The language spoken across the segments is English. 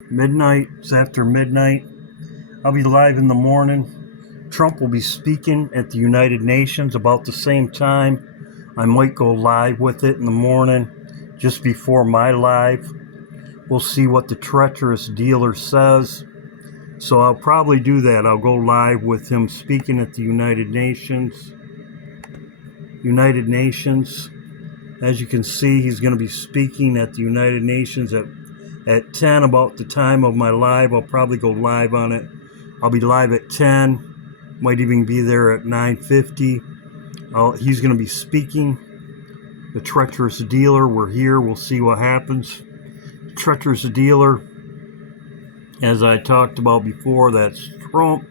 Midnight. It's after midnight. I'll be live in the morning. Trump will be speaking at the United Nations about the same time. I might go live with it in the morning, just before my live. We'll see what the treacherous dealer says. So I'll probably do that. I'll go live with him speaking at the United Nations. As you can see, he's going to be speaking at the United Nations at 10, about the time of my live. I'll probably go live on it. I'll be live at 10. Might even be there at 9:50. He's going to be speaking. The treacherous dealer, we're here. We'll see what happens. Treacherous dealer, as I talked about before, that's Trump,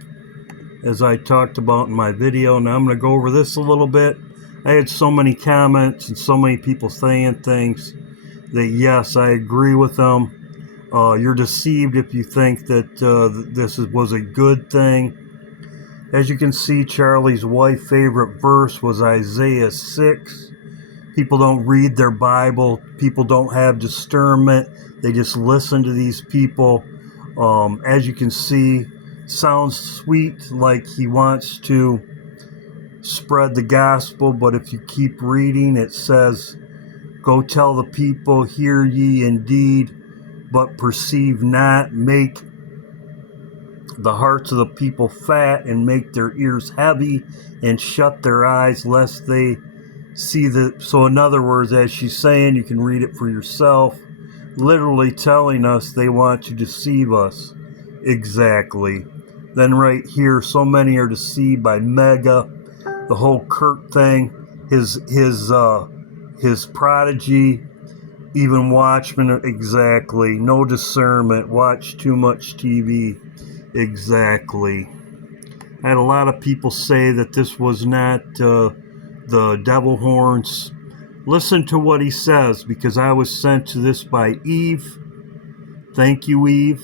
as I talked about in my video. Now I'm going to go over this a little bit. I had so many comments and so many people saying things that, yes, I agree with them. You're deceived if you think that this was a good thing. As you can see, Charlie's wife's favorite verse was Isaiah 6. People don't read their Bible. People don't have discernment. They just listen to these people. As you can see, sounds sweet, like he wants to spread the gospel, but if you keep reading, it says, "Go tell the people, hear ye indeed, but perceive not, make the hearts of the people fat, and make their ears heavy, and shut their eyes, lest they see the..." So in other words, as she's saying, you can read it for yourself, literally telling us they want to deceive us. Exactly. Then right here, so many are deceived by Mega, the whole Kurt thing, his prodigy, even Watchmen. Exactly. No discernment. Watch too much TV. Exactly. I had a lot of people say that this was not the devil horns. Listen to what he says, because I was sent to this by Eve. Thank you, Eve.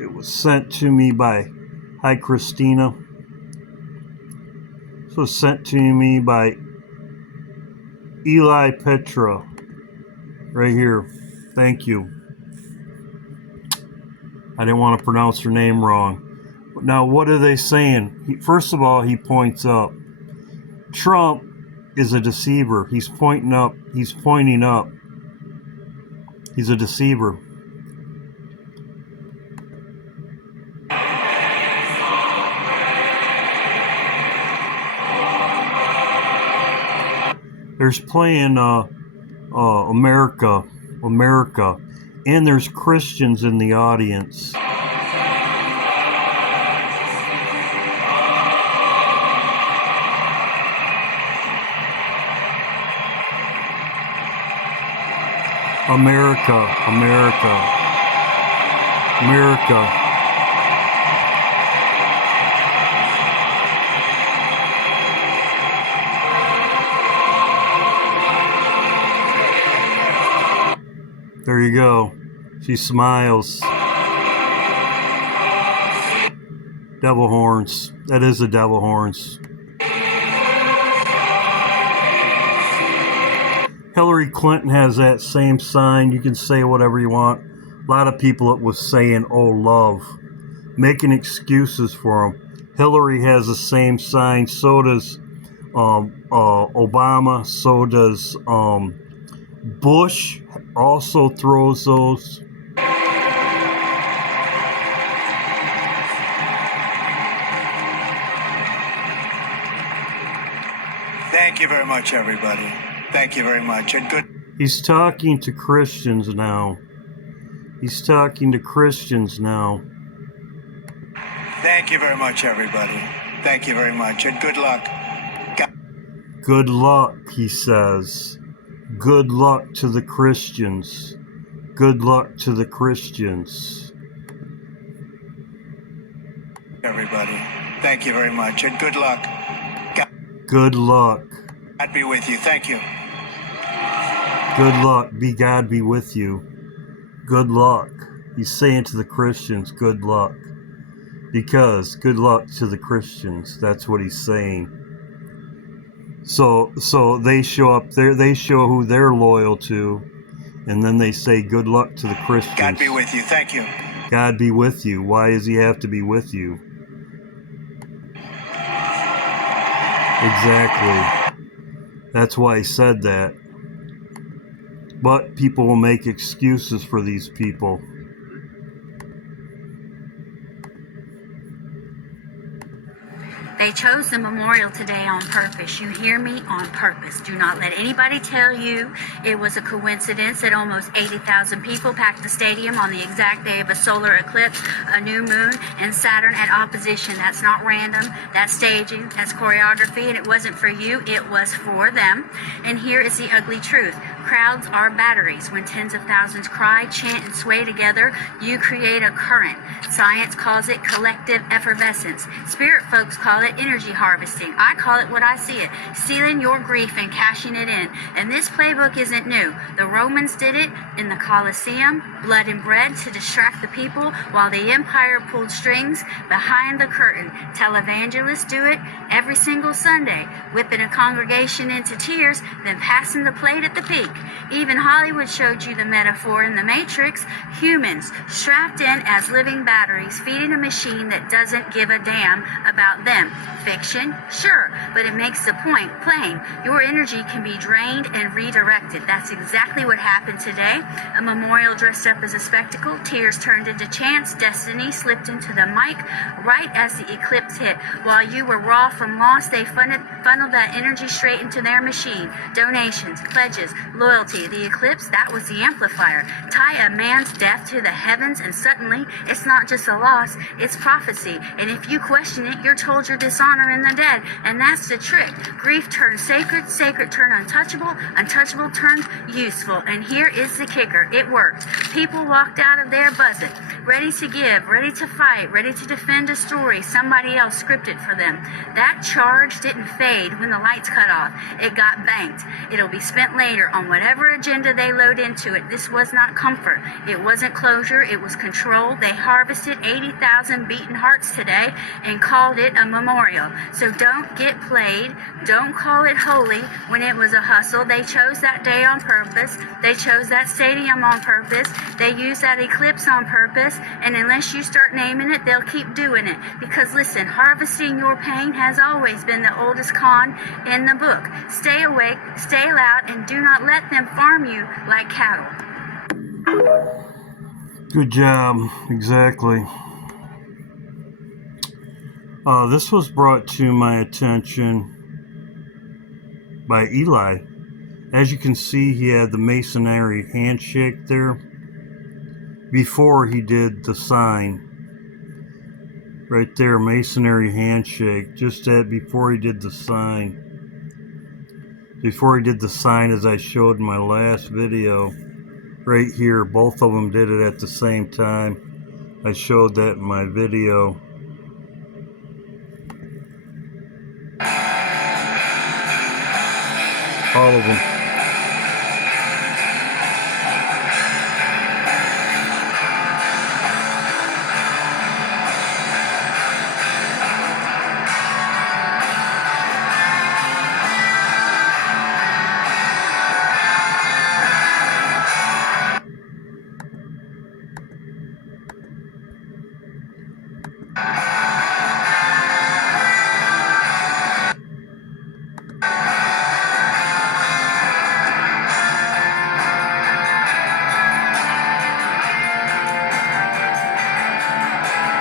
It was sent to me by, hi Christina. This was sent to me by Eli Petra. Right here. Thank you. I didn't want to pronounce her name wrong. Now, what are they saying? First of all, he points up. Trump is a deceiver. He's pointing up. He's pointing up. He's a deceiver. There's playing America, and there's Christians in the audience. America. There you go. She smiles. Devil horns. That is the devil horns. Hillary Clinton has that same sign. You can say whatever you want. A lot of people, it was saying, "Oh, love," making excuses for him. Hillary has the same sign. So does Obama. So does Bush. Also throws those. Thank you very much, everybody. Thank you very much. And good. He's talking to Christians now. He's talking to Christians now. Thank you very much, everybody. Thank you very much. And good luck. Good luck, he says. Good luck to the Christians. Good luck to the Christians. Everybody. Thank you very much. And good luck. Good luck. God be with you. Thank you. Good luck. God be with you. Good luck. He's saying to the Christians, good luck. Because good luck to the Christians. That's what he's saying. So they show up there. They show who they're loyal to. And then they say good luck to the Christians. God be with you. Thank you. God be with you. Why does he have to be with you? Exactly. That's why he said that. But people will make excuses for these people. They chose the memorial today on purpose. You hear me? On purpose. Do not let anybody tell you it was a coincidence that almost 80,000 people packed the stadium on the exact day of a solar eclipse, a new moon, and Saturn at opposition. That's not random. That's staging. That's choreography. And it wasn't for you. It was for them. And here is the ugly truth. Crowds are batteries. When tens of thousands cry, chant, and sway together, you create a current. Science calls it collective effervescence. Spirit folks call it energy harvesting. I call it what I see it, stealing your grief and cashing it in. And this playbook isn't new. The Romans did it in the Colosseum, blood and bread to distract the people while the empire pulled strings behind the curtain. Televangelists do it every single Sunday, whipping a congregation into tears, then passing the plate at the peak. Even Hollywood showed you the metaphor in The Matrix. Humans strapped in as living batteries, feeding a machine that doesn't give a damn about them. Fiction? Sure, but it makes the point plain. Your energy can be drained and redirected. That's exactly what happened today. A memorial dressed up as a spectacle, tears turned into chants, destiny slipped into the mic right as the eclipse hit. While you were raw from loss, they funneled that energy straight into their machine. Donations, pledges, loyalty. The eclipse, that was the amplifier. Tie a man's death to the heavens and suddenly it's not just a loss, it's prophecy. And if you question it, you're told you're dishonoring the dead. And that's the trick. Grief turns sacred, sacred turned untouchable, untouchable turned useful. And here is the kicker. It worked. People walked out of there buzzing, ready to give, ready to fight, ready to defend a story somebody else scripted for them. That charge didn't fade when the lights cut off. It got banked. It'll be spent later on whatever agenda they load into it. This was not comfort. It wasn't closure. It was control. They harvested 80,000 beaten hearts today and called it a memorial. So don't get played. Don't call it holy when it was a hustle. They chose that day on purpose. They chose that stadium on purpose. They used that eclipse on purpose. And unless you start naming it, they'll keep doing it. Because listen, harvesting your pain has always been the oldest con in the book. Stay awake, stay loud, and do not let them farm you like cattle. Good job. Exactly. This was brought to my attention by Eli. As you can see, he had the Masonry handshake there before he did the sign. Right there, Masonry handshake. Just that before he did the sign. Before he did the sign, as I showed in my last video. Right here, both of them did it at the same time. I showed that in my video. All of them.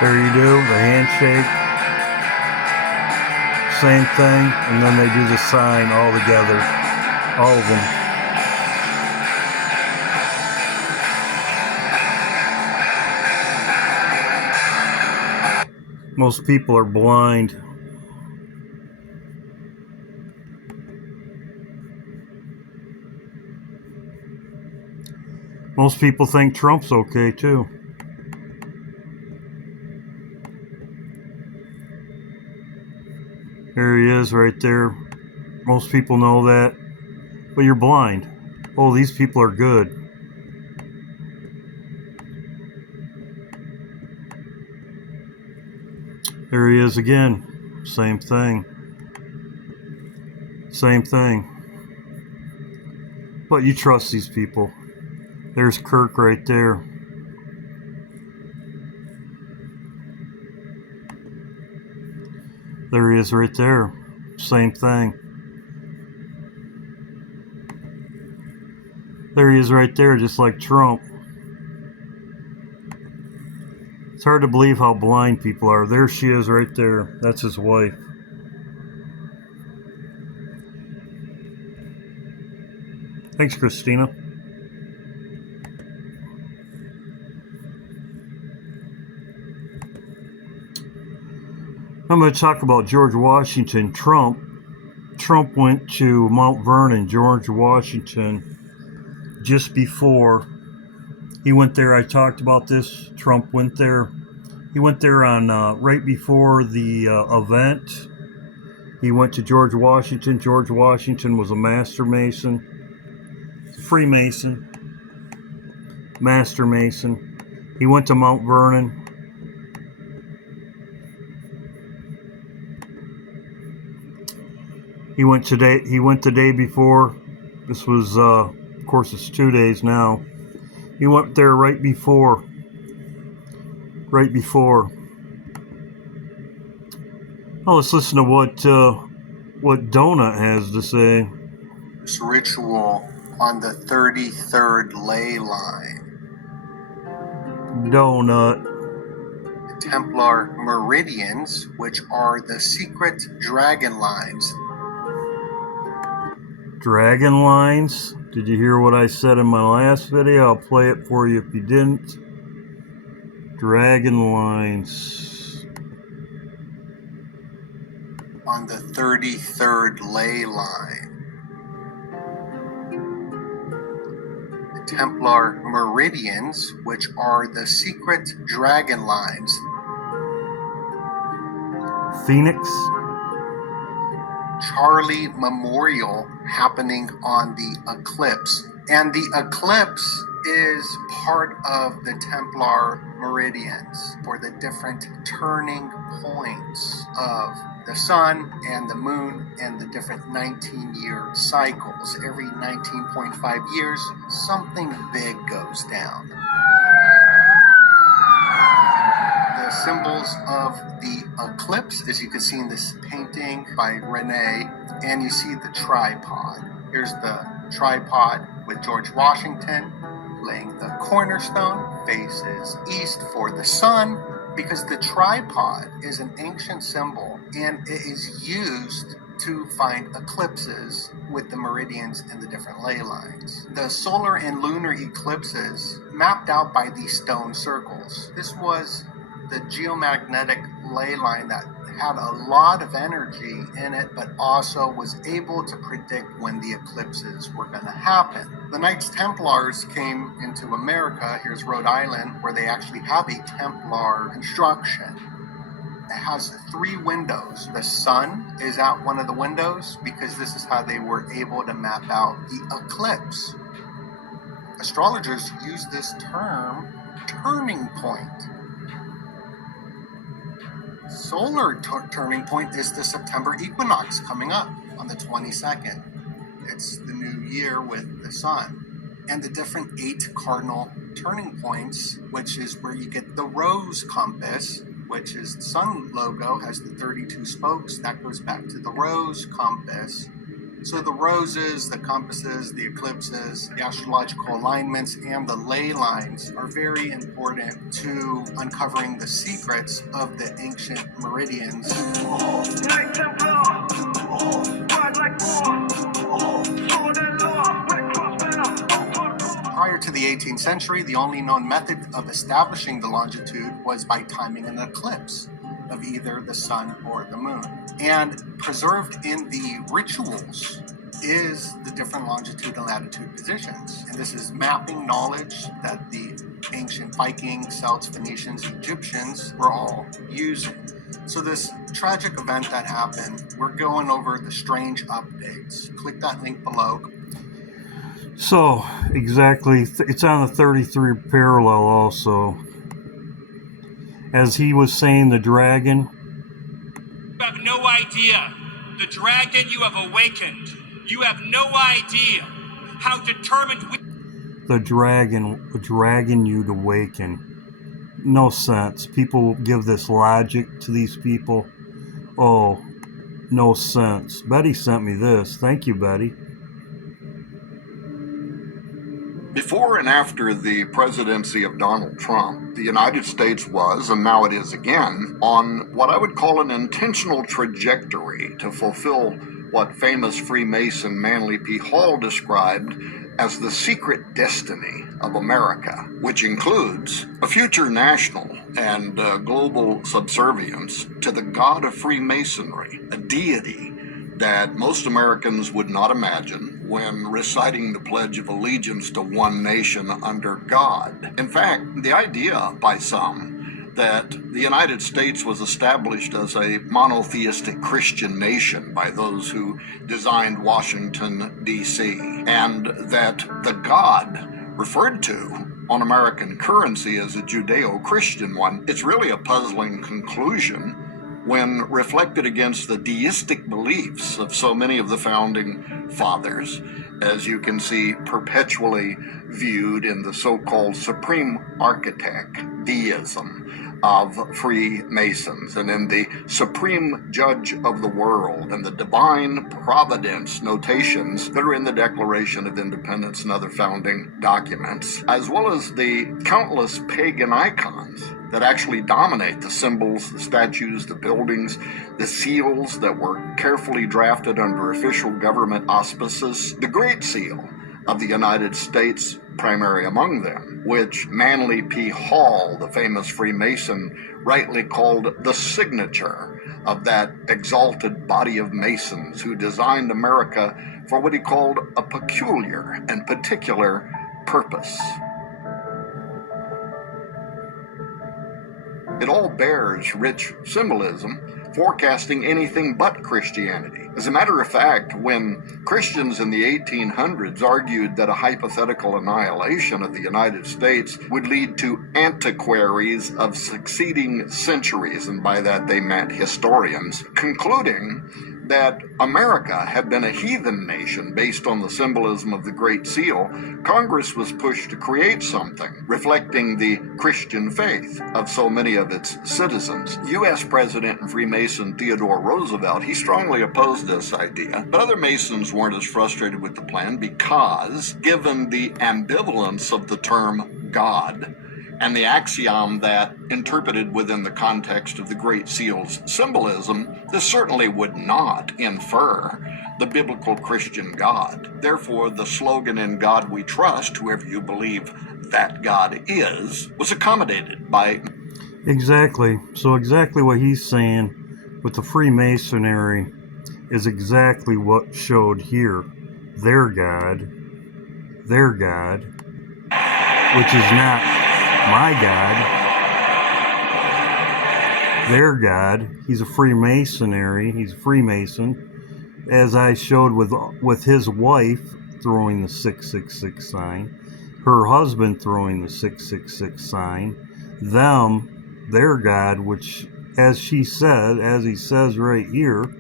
There you do, the handshake. Same thing, and then they do the sign all together. All of them. Most people are blind. Most people think Trump's okay too. There he is right there. Most people know that, but you're blind. Oh, these people are good. There he is again. Same thing. Same thing. But you trust these people. There's Kirk right there. There he is right there. Same thing. There he is right there, just like Trump. It's hard to believe how blind people are. There she is right there. That's his wife. Thanks, Christina. I'm going to talk about George Washington. Trump went to Mount Vernon, George Washington, just before he went there. I talked about this. Trump went there. He went there on right before the event. He went to George Washington. George Washington was a master mason, Freemason, master mason. He went to Mount Vernon. He went the day before. This was, of course, it's 2 days now. He went there right before. Oh, let's listen to what Donut has to say. This ritual on the 33rd ley line. Donut. The Templar meridians, which are the secret dragon lines. Dragon lines? Did you hear what I said in my last video? I'll play it for you if you didn't. Dragon lines. On the 33rd ley line. The Templar meridians, which are the secret dragon lines. Phoenix. Charlie Memorial happening on the eclipse. And the eclipse is part of the Templar meridians for the different turning points of the sun and the moon and the different 19-year cycles. Every 19.5 years, something big goes down. The symbols of the eclipse, as you can see in this painting by Renee, and you see the tripod. Here's the tripod with George Washington laying the cornerstone, faces east for the sun, because the tripod is an ancient symbol and it is used to find eclipses with the meridians and the different ley lines. The solar and lunar eclipses mapped out by these stone circles. This was the geomagnetic ley line that had a lot of energy in it, but also was able to predict when the eclipses were going to happen. The Knights Templars came into America. Here's Rhode Island, where they actually have a Templar construction. It has 3 windows. The sun is at one of the windows because this is how they were able to map out the eclipse. Astrologers use this term, turning point. Solar turning point is the September equinox coming up on the 22nd. It's the new year with the sun. And the different 8 cardinal turning points, which is where you get the rose compass, which is the sun logo, has the 32 spokes. That goes back to the rose compass. So the roses, the compasses, the eclipses, the astrological alignments, and the ley lines are very important to uncovering the secrets of the ancient meridians. Prior to the 18th century, the only known method of establishing the longitude was by timing an eclipse of either the sun or the moon. And preserved in the rituals is the different longitude and latitude positions. And this is mapping knowledge that the ancient Vikings, Celts, Phoenicians, Egyptians were all using. So this tragic event that happened, we're going over the strange updates. Click that link below. So, exactly, it's on the 33 parallel also. As he was saying, the dragon. You have no idea. The dragon you have awakened. You have no idea how determined we... the dragon you'd awaken. No sense. People give this logic to these people. Oh, no sense. Betty sent me this. Thank you, Betty. Before and after the presidency of Donald Trump, the United States was, and now it is again, on what I would call an intentional trajectory to fulfill what famous Freemason Manly P. Hall described as the secret destiny of America, which includes a future national and global subservience to the God of Freemasonry, a deity that most Americans would not imagine when reciting the Pledge of Allegiance to one nation under God. In fact, the idea by some that the United States was established as a monotheistic Christian nation by those who designed Washington, D.C., and that the God referred to on American currency as a Judeo-Christian one, it's really a puzzling conclusion when reflected against the deistic beliefs of so many of the founding fathers, as you can see perpetually viewed in the so-called supreme architect deism of Freemasons, and in the supreme judge of the world and the divine providence notations that are in the Declaration of Independence and other founding documents, as well as the countless pagan icons that actually dominate the symbols, the statues, the buildings, the seals that were carefully drafted under official government auspices, the Great Seal of the United States primary among them, which Manly P. Hall, the famous Freemason, rightly called the signature of that exalted body of Masons who designed America for what he called a peculiar and particular purpose. It all bears rich symbolism, forecasting anything but Christianity. As a matter of fact, when Christians in the 1800s argued that a hypothetical annihilation of the United States would lead to antiquaries of succeeding centuries, and by that they meant historians, concluding that America had been a heathen nation based on the symbolism of the Great Seal, Congress was pushed to create something reflecting the Christian faith of so many of its citizens. U.S. President and Freemason Theodore Roosevelt, he strongly opposed this idea, but other Masons weren't as frustrated with the plan because, given the ambivalence of the term God, and the axiom that, interpreted within the context of the Great Seal's symbolism, this certainly would not infer the biblical Christian God. Therefore, the slogan, "In God We Trust," whoever you believe that God is, was accommodated by... Exactly. So exactly what he's saying with the Freemasonry is exactly what showed here. Their God, which is not my God, their God. He's a Freemasonry. He's a Freemason, as I showed with his wife throwing the 666 sign, her husband throwing the 666 sign, their God, which, as he says right here,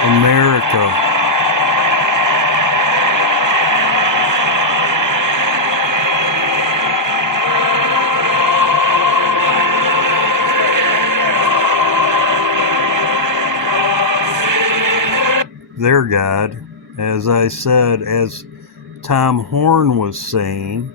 America. Their God, as I said, as Tom Horn was saying,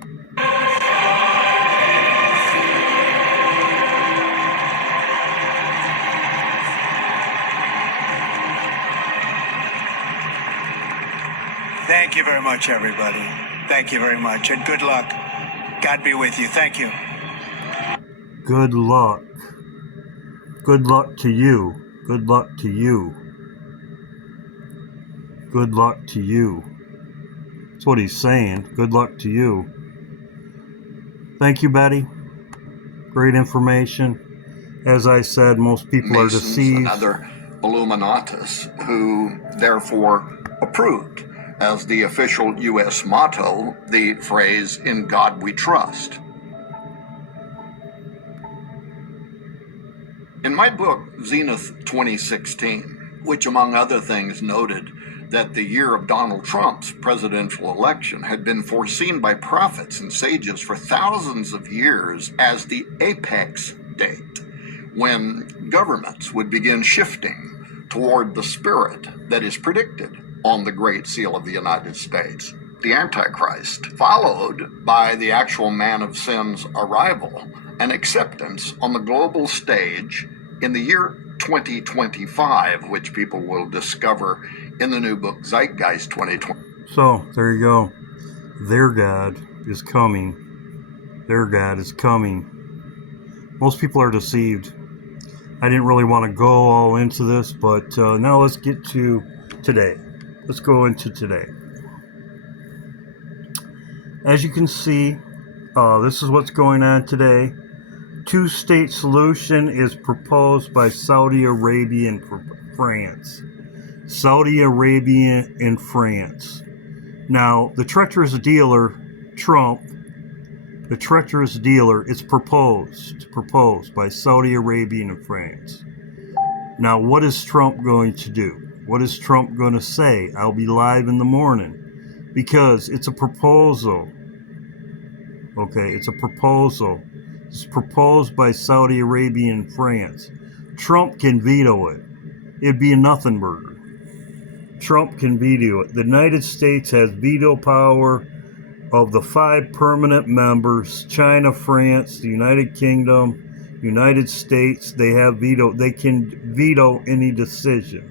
Thank you very much, everybody. Thank you very much, and good luck. God be with you. Thank you. good luck. Good luck to you. Good luck to you. Good luck to you. That's what he's saying. Good luck to you. Thank you, Betty. Great information. As I said, most people are Masons deceived. and other Illuminatus, who therefore approved as the official U.S. motto the phrase, "In God We Trust." In my book, Zenith 2016, which among other things noted that the year of Donald Trump's presidential election had been foreseen by prophets and sages for thousands of years as the apex date, when governments would begin shifting toward the spirit that is predicted on the Great Seal of the United States, the Antichrist, followed by the actual man of sin's arrival and acceptance on the global stage in the year 2025, which people will discover in the new book Zeitgeist 2020. So, there you go. Their God is coming. Their God is coming. Most people are deceived. I didn't really want to go all into this, but now let's get to today. Let's go into today. As you can see, this is what's going on today. Two-state solution is proposed by Saudi Arabia and France. Saudi Arabia and France. Now, the treacherous dealer, Trump, the treacherous dealer, is proposed by Saudi Arabia and France. Now, what is Trump going to do? What is Trump going to say? I'll be live in the morning. Because it's a proposal. Okay, it's a proposal. It's proposed by Saudi Arabia and France. Trump can veto it. It'd be a nothing burger. Trump can veto it. The United States has veto power of the 5 permanent members: China, France, the United Kingdom, United States. They have veto. They can veto any decision.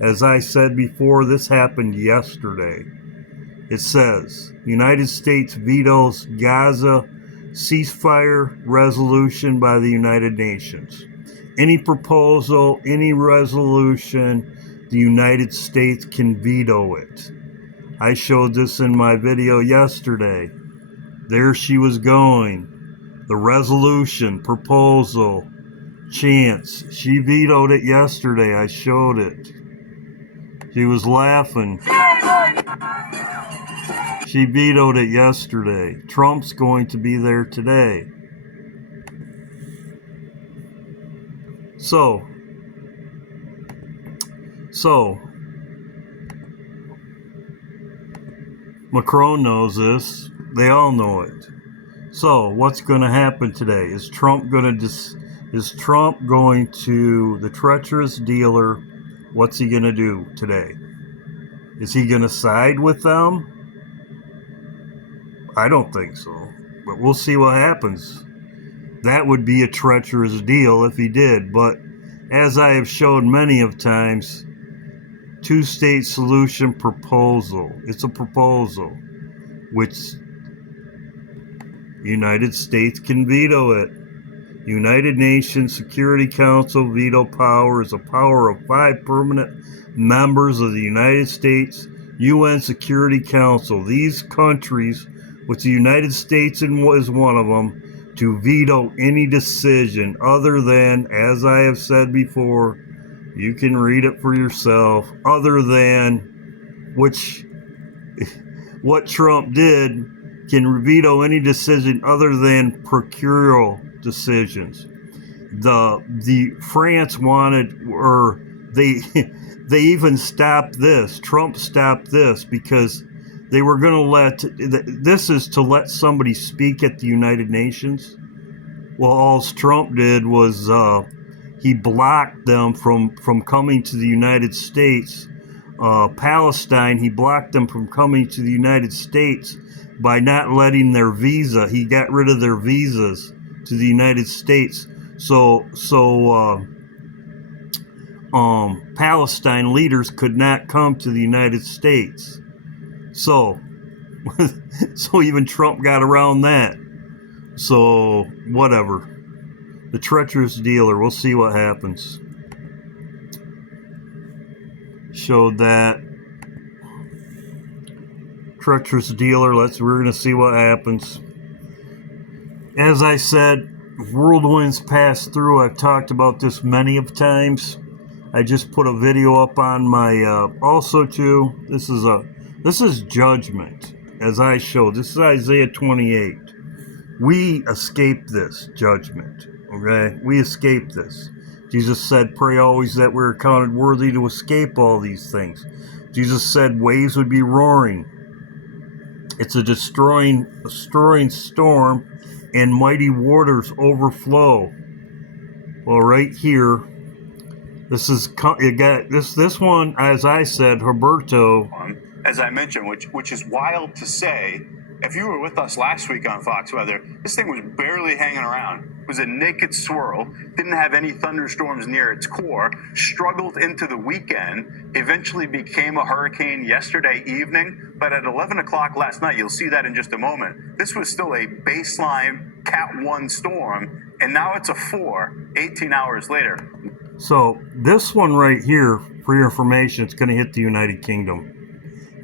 As I said before, this happened yesterday. It says, United States vetoes Gaza ceasefire resolution by the United Nations. Any proposal, any resolution, the United States can veto it. I showed this in my video yesterday. There she was going. The resolution, proposal, chance. She vetoed it yesterday. I showed it. She was laughing. She vetoed it yesterday. Trump's going to be there today. So, Macron knows this. They all know it. So, what's going to happen today? Is Trump going to, the treacherous dealer, what's he going to do today? Is he going to side with them? I don't think so. But we'll see what happens. That would be a treacherous deal if he did. But as I have shown many of times, two-state solution proposal. It's a proposal which United States can veto it. United Nations Security Council veto power is a power of 5 permanent members of the United States UN Security Council. These countries, which the United States is one of them, to veto any decision other than, as I have said before, you can read it for yourself, other than, which, what Trump did, can veto any decision other than procedural decisions. The France wanted, or they even stopped this. Trump stopped this because they were going to this is to let somebody speak at the United Nations. Well, all Trump did was he blocked them from coming to the United States. Palestine, he blocked them from coming to the United States by not letting their visa. He got rid of their visas to the United States. So Palestine leaders could not come to the United States. So even Trump got around that. So whatever. The treacherous dealer, we'll see what happens. Showed that. Treacherous dealer, we're going to see what happens. As I said, whirlwinds pass through. I've talked about this many of times. I just put a video up on my also too. This is judgment, as I showed. This is Isaiah 28. We escaped this judgment. Okay, we escaped this. Jesus said, "Pray always that we're counted worthy to escape all these things." Jesus said waves would be roaring. It's a destroying storm, and mighty waters overflow. Well, right here, this one, as I said, Roberto. As I mentioned, which is wild to say. If you were with us last week on Fox Weather, this thing was barely hanging around. It was a naked swirl, didn't have any thunderstorms near its core, struggled into the weekend, eventually became a hurricane yesterday evening, but at 11 o'clock last night, you'll see that in just a moment, this was still a baseline Cat 1 storm, and now it's a 4, 18 hours later. So this one right here, for your information, it's going to hit the United Kingdom.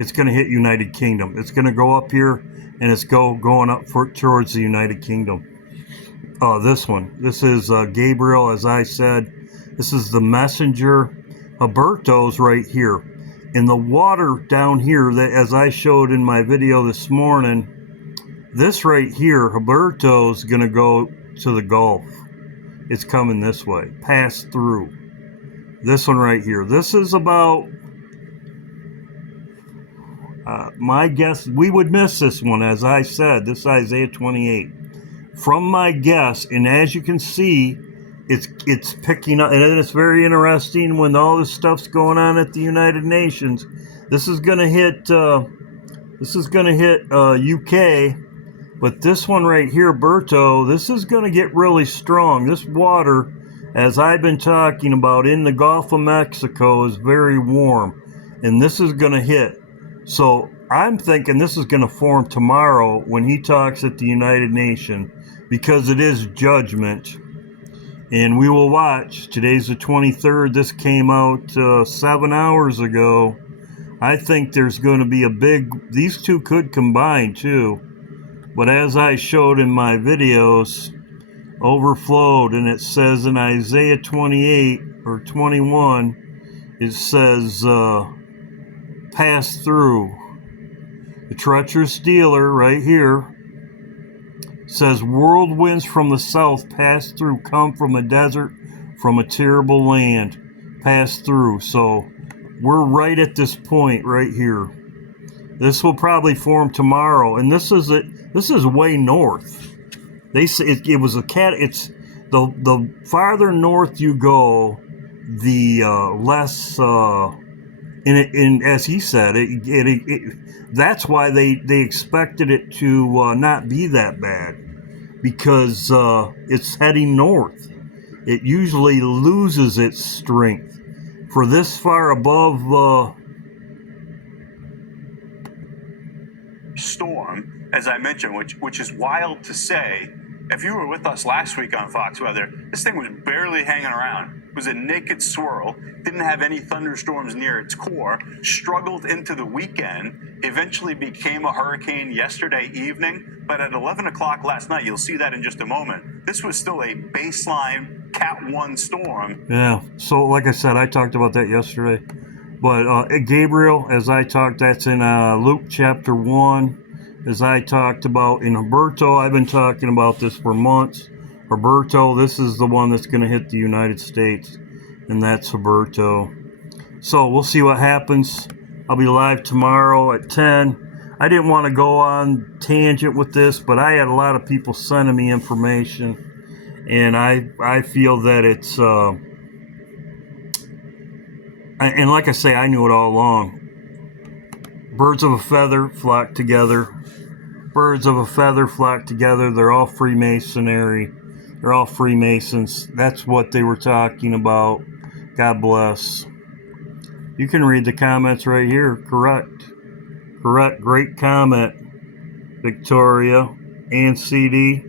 It's going to hit United Kingdom. It's going to go up here, and it's going up towards the United Kingdom. This one. This is Gabriel, as I said. This is the messenger. Huberto's right here. In the water down here, that as I showed in my video this morning, this right here, Huberto's going to go to the Gulf. It's coming this way. Pass through. This one right here. This is about... my guess, we would miss this one, as I said. This is Isaiah 28. From my guess, and as you can see, it's picking up, and it's very interesting when all this stuff's going on at the United Nations. This is going to hit. UK, but this one right here, Berto, this is going to get really strong. This water, as I've been talking about, in the Gulf of Mexico is very warm, and this is going to hit. So I'm thinking this is going to form tomorrow when he talks at the United Nations, because it is judgment. And we will watch. Today's the 23rd. This came out 7 hours ago. I think there's going to be a big... These two could combine too. But as I showed in my videos, overflowed. And it says in Isaiah 28 or 21, it says... pass through. The treacherous dealer right here says whirlwinds from the south pass through, come from a desert, from a terrible land, pass through. So we're right at this point right here. This will probably form tomorrow, and this is way north. They say it was a cat. It's the farther north you go, the less. And as he said, that's why they expected it to not be that bad, because it's heading north. It usually loses its strength. For this far above... storm, as I mentioned, which is wild to say. If you were with us last week on Fox Weather, this thing was barely hanging around. It was a naked swirl, didn't have any thunderstorms near its core, struggled into the weekend, eventually became a hurricane yesterday evening, but at 11 o'clock last night, you'll see that in just a moment, this was still a baseline Cat 1 storm. Yeah, so like I said, I talked about that yesterday. But Gabriel, as I talked, that's in Luke chapter 1. As I talked about in Huberto, I've been talking about this for months. Huberto, this is the one that's going to hit the United States, and that's Huberto. So we'll see what happens. I'll be live tomorrow at 10. I didn't want to go on tangent with this, but I had a lot of people sending me information, and I feel that it's... and like I say, I knew it all along. Birds of a feather flock together. Birds of a feather flock together. They're all Freemasonry. They're all Freemasons. That's what they were talking about. God bless. You can read the comments right here. Correct. Correct. Great comment, Victoria and CD.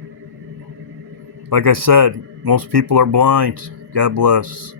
Like I said, most people are blind. God bless.